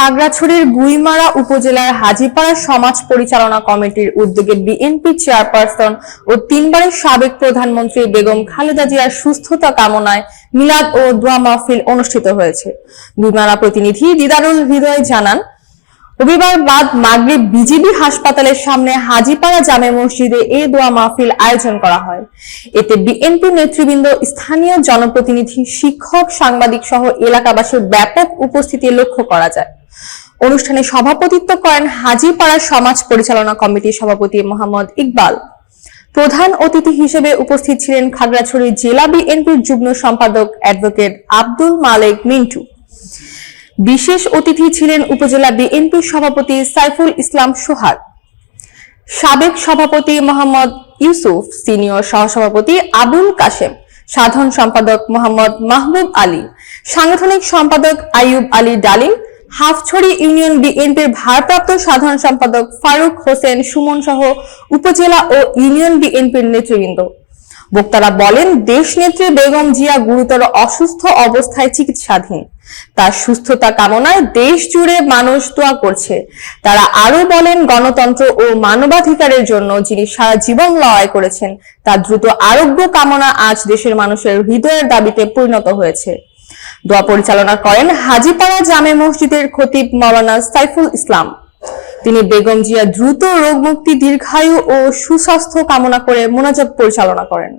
খাগড়াছড়ির গুইমারা উপজেলার হাজীপাড়া সমাজ পরিচালনা কমিটির উদ্যোগে বিএনপি চেয়ারপারসন ও তিনবারের সাবেক প্রধানমন্ত্রী বেগম খালেদা জিয়ার সুস্থতা কামনায় মিলাদ ও দোয়া মাহফিল অনুষ্ঠিত হয়েছে। গুইমারা প্রতিনিধি দিদারুল হৃদয় জানান, রবিবার বাদ মাগরিব বিজিবি হাসপাতালের সামনে হাজীপাড়া জামে মসজিদে এই দোয়া মাহফিল আয়োজন করা হয়। এতে বিএনপি নেতৃবৃন্দ, স্থানীয় জনপ্রতিনিধি, শিক্ষক, সাংবাদিক সহ এলাকাবাসীর ব্যাপক উপস্থিতি লক্ষ্য করা যায়। অনুষ্ঠানে সভাপতিত্ব করেন হাজীপাড়া সমাজ পরিচালনা কমিটির সভাপতি মোহাম্মদ ইকবাল। প্রধান অতিথি হিসেবে উপস্থিত ছিলেন খাগড়াছড়ি জেলা বিএনপির যুগ্ম সম্পাদক অ্যাডভোকেট আব্দুল মালেক মিন্টু। বিশেষ অতিথি ছিলেন উপজেলা বিএনপির সভাপতি সাইফুল ইসলাম সোহাগ, সাবেক সভাপতি মোহাম্মদ ইউসুফ, সিনিয়র সহসভাপতি আবুল কাশেম, সাধারণ সম্পাদক মোহাম্মদ মাহবুব আলী, সাংগঠনিক সম্পাদক আইয়ুব আলী ডালিম, হাফছড়ি ইউনিয়ন বিএনপির ভারপ্রাপ্ত সাধারণ সম্পাদক ফারুক হোসেন সুমন সহ উপজেলা ও ইউনিয়ন বিএনপির নেতৃবৃন্দ। বক্তারা বলেন, দেশনেত্রী বেগম জিয়া গুরুতর অসুস্থ অবস্থায় চিকিৎসাধীন। তার সুস্থতা কামনায় দেশ জুড়ে মানুষ দোয়া করছে। তারা আরো বলেন, গণতন্ত্র ও মানবাধিকারের জন্য যিনি সারা জীবন লড়াই করেছেন, তার দ্রুত আরোগ্য কামনা আজ দেশের মানুষের হৃদয়ের দাবিতে পরিণত হয়েছে। দোয়া পরিচালনা করেন হাজীপাড়া জামে মসজিদের খতিব মাওলানা সাইফুল ইসলাম। তিনি বেগম জিয়া দ্রুত রোগমুক্তি, দীর্ঘায়ু ও সুস্বাস্থ্য কামনা করে মোনাজাত পরিচালনা করেন।